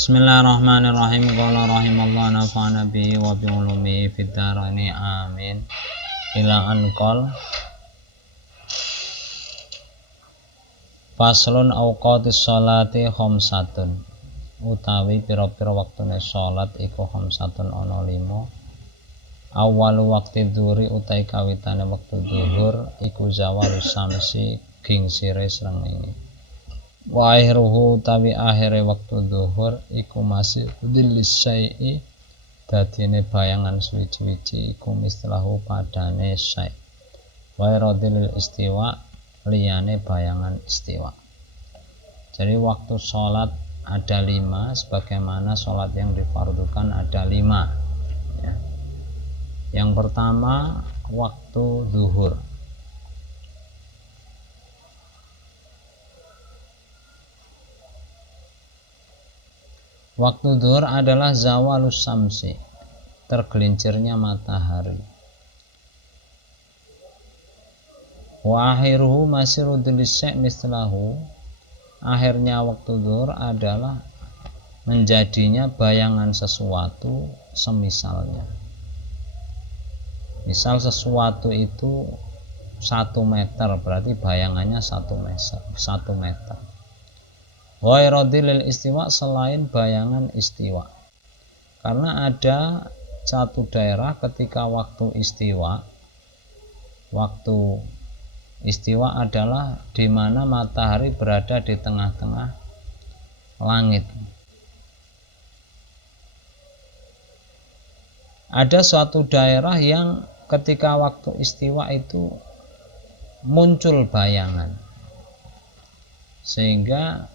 Bismillahirrahmanirrahim. Qala rahimallahu nafa'ana bihi wa bi ulumihi fid dharaini amin. Ila anqal faslun awqatis sholati khamsatun. Utawi pira-pira waktune salat iku khamsatun ana 5. Awalu waqti dzuri utai kawitane wektu zuhur iku zawal samsi gingsire srengenge. Wa akhiruhu tawi akhire wektu zuhur iku masih dilis syai'i dadine bayangan suwi-wiji iku mislahu padane syai'. Wa radil istiwa liyane bayangan istiwa. Jadi waktu sholat ada 5 sebagaimana sholat yang difardukan ada 5 ya. Yang pertama waktu zuhur. Waktu zuhur adalah zawalus samsi, tergelincirnya matahari. Wa akhiruhu masiru dilisya mislahu. Akhirnya waktu zuhur adalah menjadinya bayangan sesuatu semisalnya. Misal sesuatu itu 1 meter, berarti bayangannya 1 meter. Ghairadil istiwa, selain bayangan istiwa. Karena ada satu daerah ketika waktu istiwa adalah di mana matahari berada di tengah-tengah langit. Ada suatu daerah yang ketika waktu istiwa itu muncul bayangan, sehingga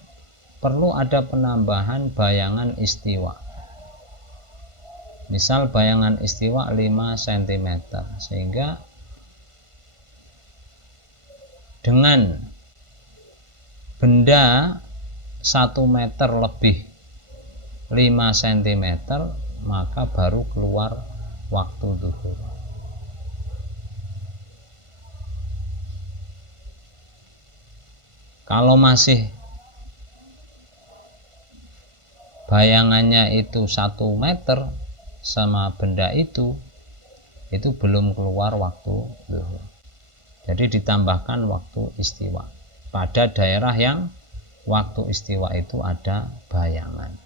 perlu ada penambahan bayangan istiwa. Misal bayangan istiwa 5 cm, sehingga dengan benda 1 meter lebih 5 cm maka baru keluar waktu zuhur. Kalau masih bayangannya itu 1 meter sama benda itu belum keluar waktu zuhur. Jadi ditambahkan waktu istiwa pada daerah yang waktu istiwa itu ada bayangan.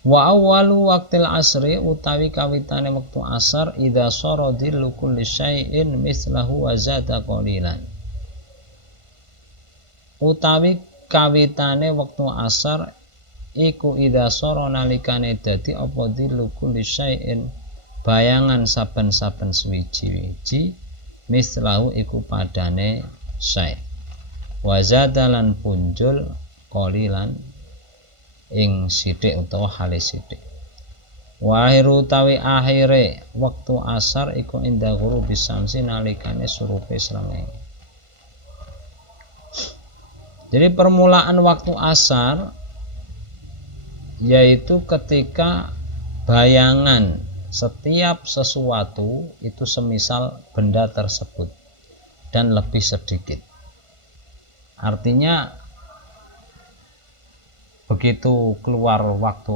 Wa awwalu waqtil asri utawi kawitane wektu asar idza sara dhillu kulli syai'in mislahu wa zada qalilan. Utawi kawitane wektu asar iku idza sara nalikane dadi apa dhillu kulli syai'in bayangan saben-saben suwiji-wiji mislahu iku padane syai'. Wa zada lan punjul qalilan ing sithik utawa hale sithik. Wa akhiru tawi akhire wektu asar iku inda ghurubi syamsi nalikane surupe srengenge. Jadi permulaan waktu asar yaitu ketika bayangan setiap sesuatu itu semisal benda tersebut dan lebih sedikit. Artinya begitu keluar waktu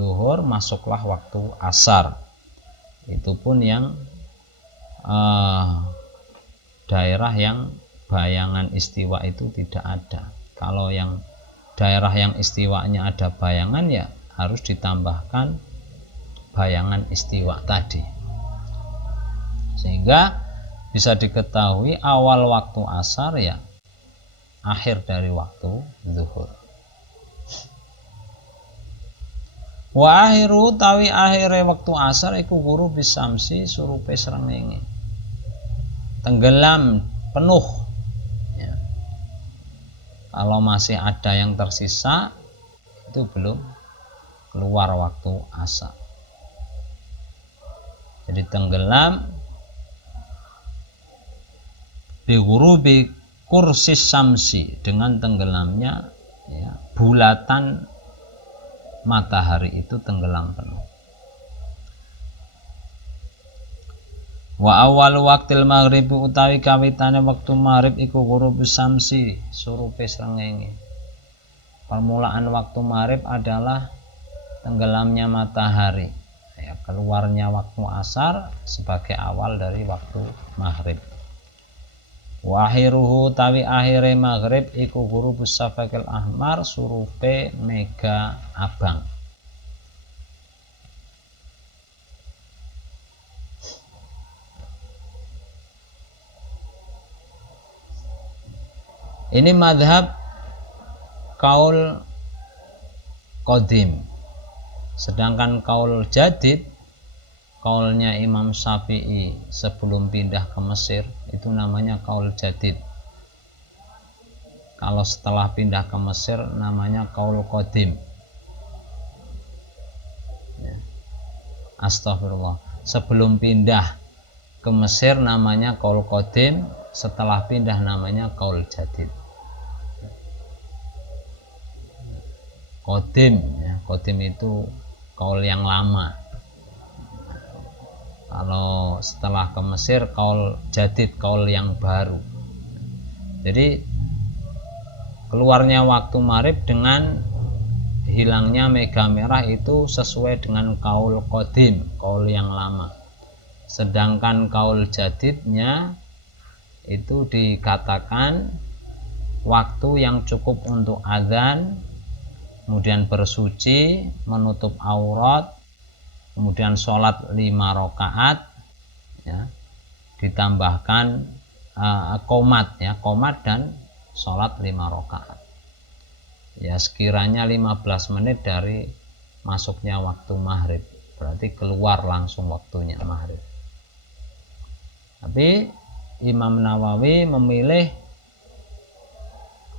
zuhur masuklah waktu asar. Itu pun yang daerah yang bayangan istiwa itu tidak ada. Kalau yang daerah yang istiwanya ada bayangan ya harus ditambahkan bayangan istiwa tadi. Sehingga bisa diketahui awal waktu asar ya akhir dari waktu zuhur. Wa akhiru tawi akhire waktu asar iku guru bisamsi surupe srengenge. Tenggelam penuh ya. Kalau masih ada yang tersisa itu belum keluar waktu asar. Jadi tenggelam bi ghurubi kursis samsi, dengan tenggelamnya ya, bulatan matahari itu tenggelam penuh. Wa awal waqtil maghrib utawi kawitane wektu maghrib iku ghurubus samsi, surupe srengenge. Permulaan waktu maghrib adalah tenggelamnya matahari, ya, keluarnya waktu asar sebagai awal dari waktu maghrib. Wa akhiruhu tawi akhire maghrib iku ghurubus safaqil ahmar, surupe mega abang. Ini madhab kaul qadim. Sedangkan kaul jadid, kaulnya Imam Syafi'i sebelum pindah ke Mesir, itu namanya kaul jadid. Kalau setelah pindah ke Mesir namanya kaul qadim. Ya. Astagfirullah. Sebelum pindah ke Mesir namanya kaul qadim, setelah pindah namanya kaul jadid. Qadim, ya, qadim itu kaul yang lama. Kalau setelah ke Mesir kaul jadid, kaul yang baru. Jadi keluarnya waktu maghrib dengan hilangnya mega merah itu sesuai dengan kaul qadim, kaul yang lama. Sedangkan kaul jadidnya itu dikatakan waktu yang cukup untuk adzan, kemudian bersuci, menutup aurat, kemudian sholat 5 rakaat, ya, ditambahkan qomat, ya, qomat dan sholat 5 rakaat. Ya, sekiranya 15 menit dari masuknya waktu maghrib, berarti keluar langsung waktunya maghrib. Tapi Imam Nawawi memilih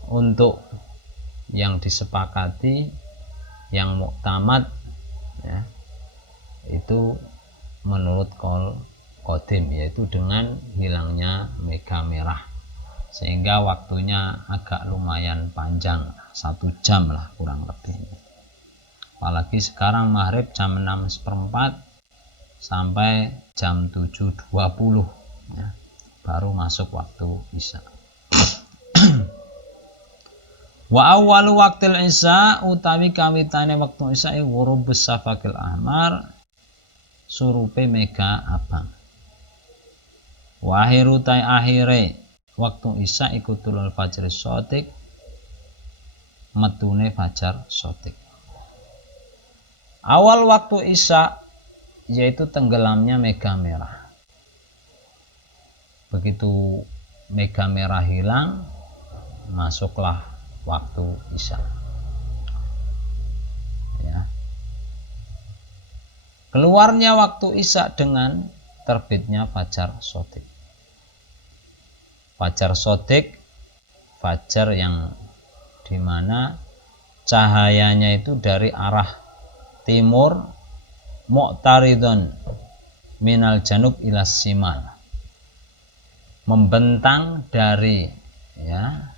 untuk yang disepakati, yang muktamad, ya, itu menurut kaul qadim, yaitu dengan hilangnya mega merah, sehingga waktunya agak lumayan panjang, 1 jam lah kurang lebih. Apalagi sekarang maghrib jam 6:04 sampai jam 7:20, ya, baru masuk waktu isya. Wa awwalu waqtil isya utawi kawitane wektu isya ghurubus safaqil ahmar, surupe mega abang. Wa akhiru ta akhire waktu isya iku tulul fajr shadiq, metune fajar shadiq. Awal waktu isya yaitu tenggelamnya mega merah. Begitu mega merah hilang, masuklah waktu isya. Ya. Keluarnya waktu isya dengan terbitnya fajar shadiq. Fajar shadiq, fajar yang dimana cahayanya itu dari arah timur, mu'taridun minal janub ila simal, membentang dari, ya,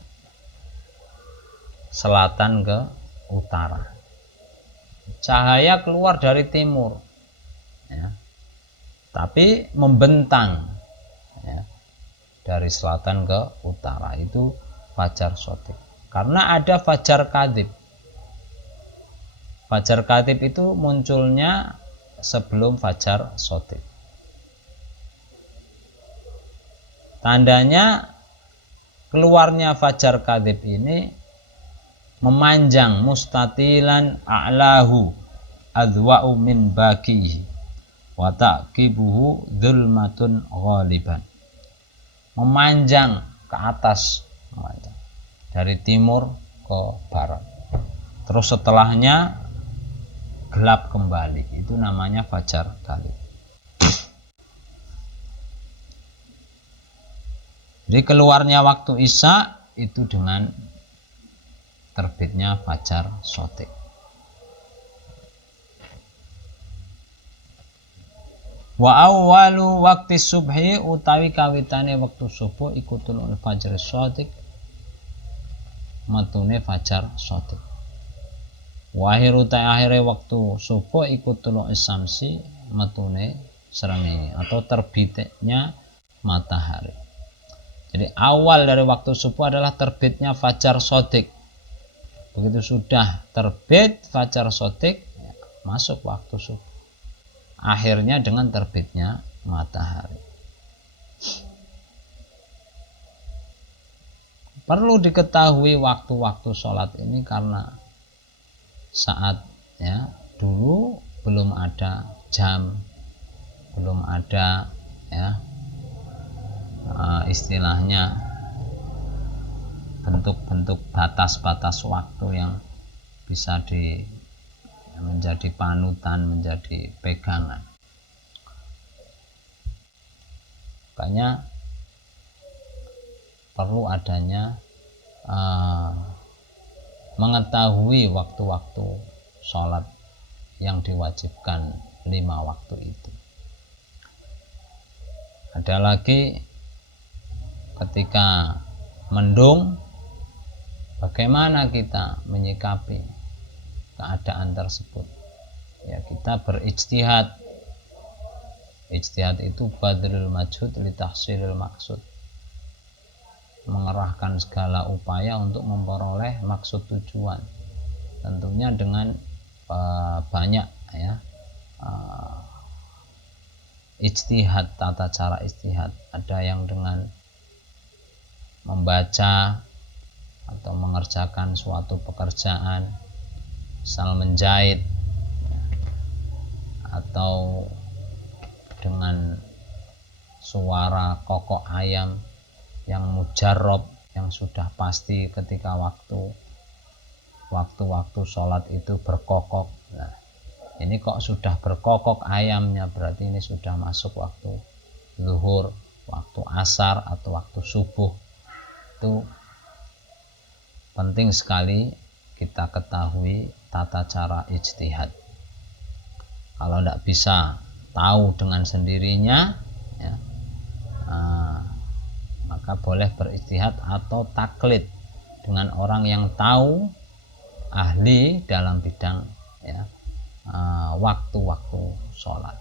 selatan ke utara. Cahaya keluar dari timur, ya, tapi membentang, ya, dari selatan ke utara. Itu fajar shadiq. Karena ada fajar kadhib. Fajar kadhib itu munculnya sebelum fajar shadiq. Tandanya keluarnya fajar kadhib ini memanjang, mustatilan a'lahu adwa'u min baqihi wa taqibuhu dzulmatun ghaliban. Memanjang ke atas, memanjang dari timur ke barat. Terus setelahnya gelap kembali. Itu namanya fajar kadhib. Jadi keluarnya waktu isya itu dengan terbitnya fajar shadiq. Wa awwalu waqti subhi utawi kawitane wektu subuh iku tulul fajar shadiq, metune fajar shadiq. Wa akhiru ta akhire wektu subuh iku tulul samsi, metune srengenge atau terbitnya matahari. Jadi awal dari waktu subuh adalah terbitnya fajar shadiq. Begitu sudah terbit fajar shadiq, masuk waktu subuh. Akhirnya dengan terbitnya matahari. Perlu diketahui waktu-waktu sholat ini karena saat ya dulu belum ada jam, belum ada ya istilahnya bentuk-bentuk batas-batas waktu yang bisa menjadi panutan, menjadi pegangan. Makanya perlu adanya mengetahui waktu-waktu sholat yang diwajibkan 5 waktu itu. Ada lagi ketika mendung, bagaimana kita menyikapi keadaan tersebut? Ya, kita berijtihad. Ijtihad itu badrul majhud li tahsilil maksud. Mengerahkan segala upaya untuk memperoleh maksud tujuan. Tentunya dengan banyak ya ijtihad, tata cara ijtihad. Ada yang dengan membaca atau mengerjakan suatu pekerjaan, misal menjahit, atau dengan suara kokok ayam yang mujarrob, yang sudah pasti ketika waktu-waktu sholat itu berkokok. Nah, ini kok sudah berkokok ayamnya, berarti ini sudah masuk waktu zuhur, waktu asar, atau waktu subuh. Itu penting sekali kita ketahui tata cara ijtihad. Kalau tidak bisa tahu dengan sendirinya ya, maka boleh berijtihad atau taklid dengan orang yang tahu, ahli dalam bidang ya waktu-waktu sholat.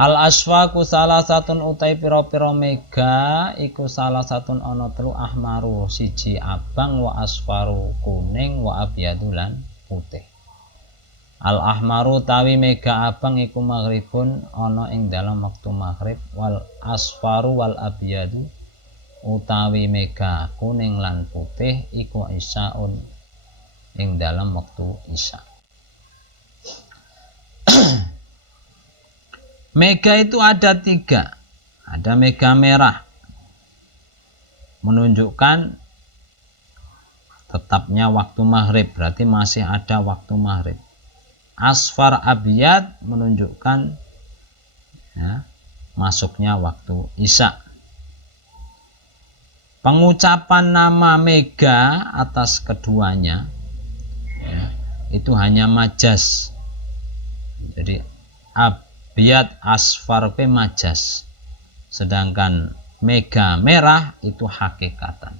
Al aswaku salah satun utai piro-piro mega iku salah satun ono telu ahmaru siji abang wa asfaru kuning wa abyadulan putih. Al ahmaru tawi mega abang iku maghribun ono ing dalam waktu maghrib, wal asfaru wal abyadu utawi mega kuning lan putih iku isyaun ing dalam waktu isya. Mega itu ada 3. Ada mega merah menunjukkan tetapnya waktu maghrib, berarti masih ada waktu maghrib. Asfar abiyad menunjukkan ya, masuknya waktu isya. Pengucapan nama mega atas keduanya ya, itu hanya majas. Jadi abiyad asfar pe majas, sedangkan mega merah itu hakikatan.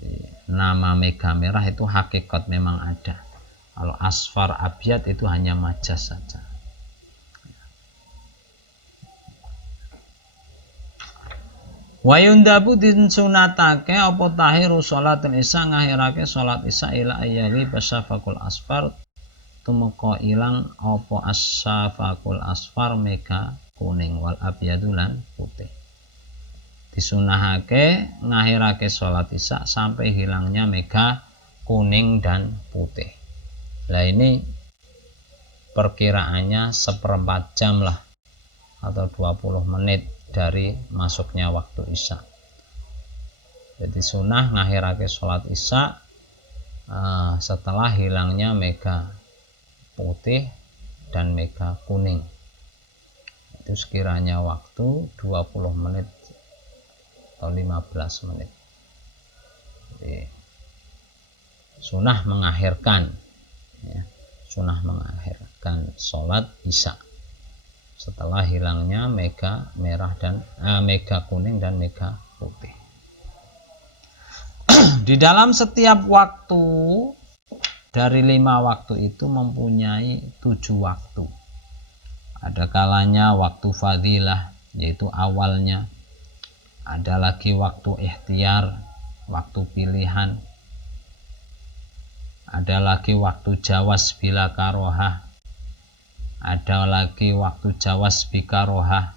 Jadi, nama mega merah itu hakikat, memang ada. Kalau asfar abiyad itu hanya majas saja. Wa yundabu dinsunatake apa tahiru sholatul isya, ngakhirake sholat isya ila ayyali basyafakul asfar, tumeka ilang apa asyafakul asfar mega kuning wal abyadulan putih. Disunahake ngakhirake sholat isya sampai hilangnya mega kuning dan putih. Nah ini perkiraannya 1/4 jam lah, atau 20 menit dari masuknya waktu isya. Jadi sunnah ngakhirake sholat isya setelah hilangnya mega putih dan mega kuning. Itu sekiranya waktu 20 menit atau 15 menit. Jadi sunnah mengakhirkan ya, sunnah mengakhirkan sholat isya setelah hilangnya mega merah dan mega kuning dan mega putih. Di dalam setiap waktu dari 5 waktu itu mempunyai 7 waktu. Ada kalanya waktu fadilah, yaitu awalnya. Ada lagi waktu ikhtiar, waktu pilihan. Ada lagi waktu jawas bila karohah. Ada lagi waktu jawas bikarohah.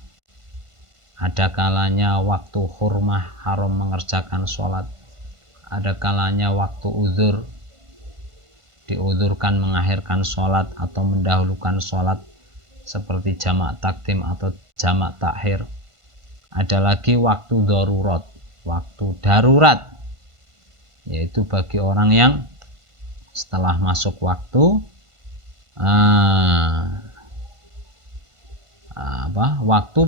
Ada kalanya waktu hurmah, haram mengerjakan sholat. Ada kalanya waktu uzur, diuzurkan mengakhirkan sholat atau mendahulukan sholat, seperti jamak takdim atau jamak takhir. Ada lagi waktu darurat, waktu darurat, yaitu bagi orang yang setelah masuk waktu waktu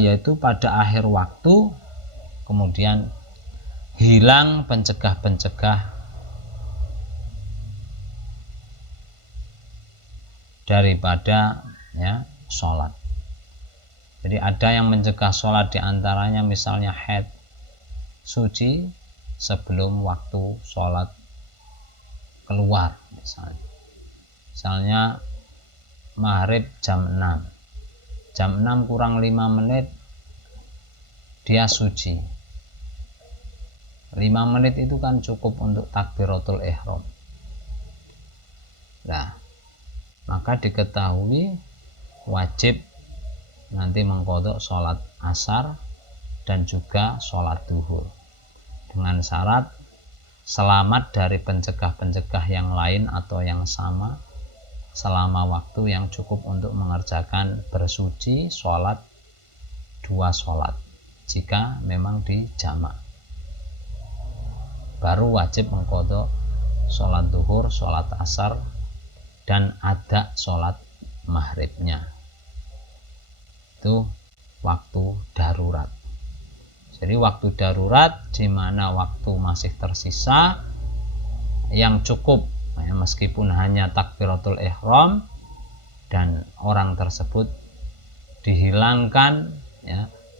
yaitu pada akhir waktu, kemudian hilang pencegah-pencegah daripada sholat. Jadi ada yang mencegah sholat, diantaranya misalnya haid, suci sebelum waktu sholat keluar, misalnya maghrib jam 6 kurang 5 menit dia suci. 5 menit itu kan cukup untuk takbiratul ihram. Nah, maka diketahui wajib nanti mengqadha sholat asar dan juga sholat duhur, dengan syarat selamat dari pencegah-pencegah yang lain atau yang sama selama waktu yang cukup untuk mengerjakan bersuci sholat 2 sholat. Jika memang dijamak, baru wajib mengqadha sholat duhur, sholat asar, dan ada sholat maghribnya. Itu waktu darurat. Jadi waktu darurat di mana waktu masih tersisa yang cukup, meskipun hanya takbiratul ihram, dan orang tersebut dihilangkan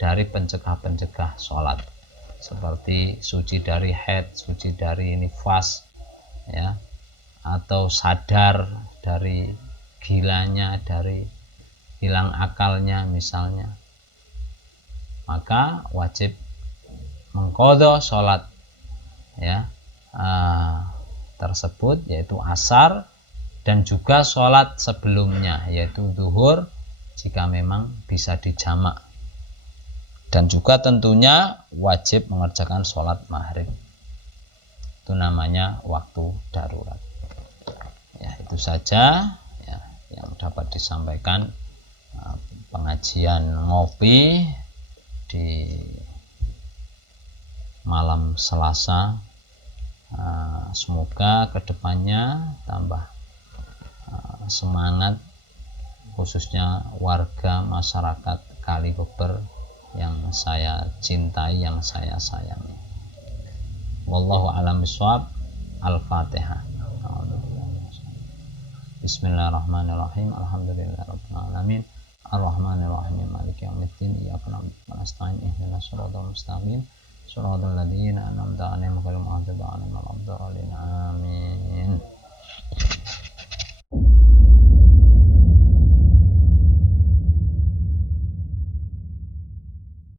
dari pencegah-pencegah sholat, seperti suci dari haid, suci dari nifas, atau sadar dari gilanya, dari hilang akalnya misalnya, maka wajib mengqadha sholat tersebut, yaitu asar, dan juga sholat sebelumnya, yaitu zuhur jika memang bisa dijamak, dan juga tentunya wajib mengerjakan sholat maghrib. Itu namanya waktu darurat. Itu saja yang dapat disampaikan pengajian ngopi di malam Selasa. Semoga kedepannya tambah semangat, khususnya warga masyarakat Kalibeber yang saya cintai, yang saya sayangi. Wallahu a'lam bishawab. Al-Fatihah. Bismillahirrahmanirrahim. Alhamdulillahirabbil alamin. Ar-Rahmanirrahim. Maliki yaumiddin. Iyyaka na'budu wa nasta'in. Ihdinas shiratal mustaqim. Shiratal ladzina an'amta 'alaihim ghairil maghdubi 'alaihim waladdallin. Amin.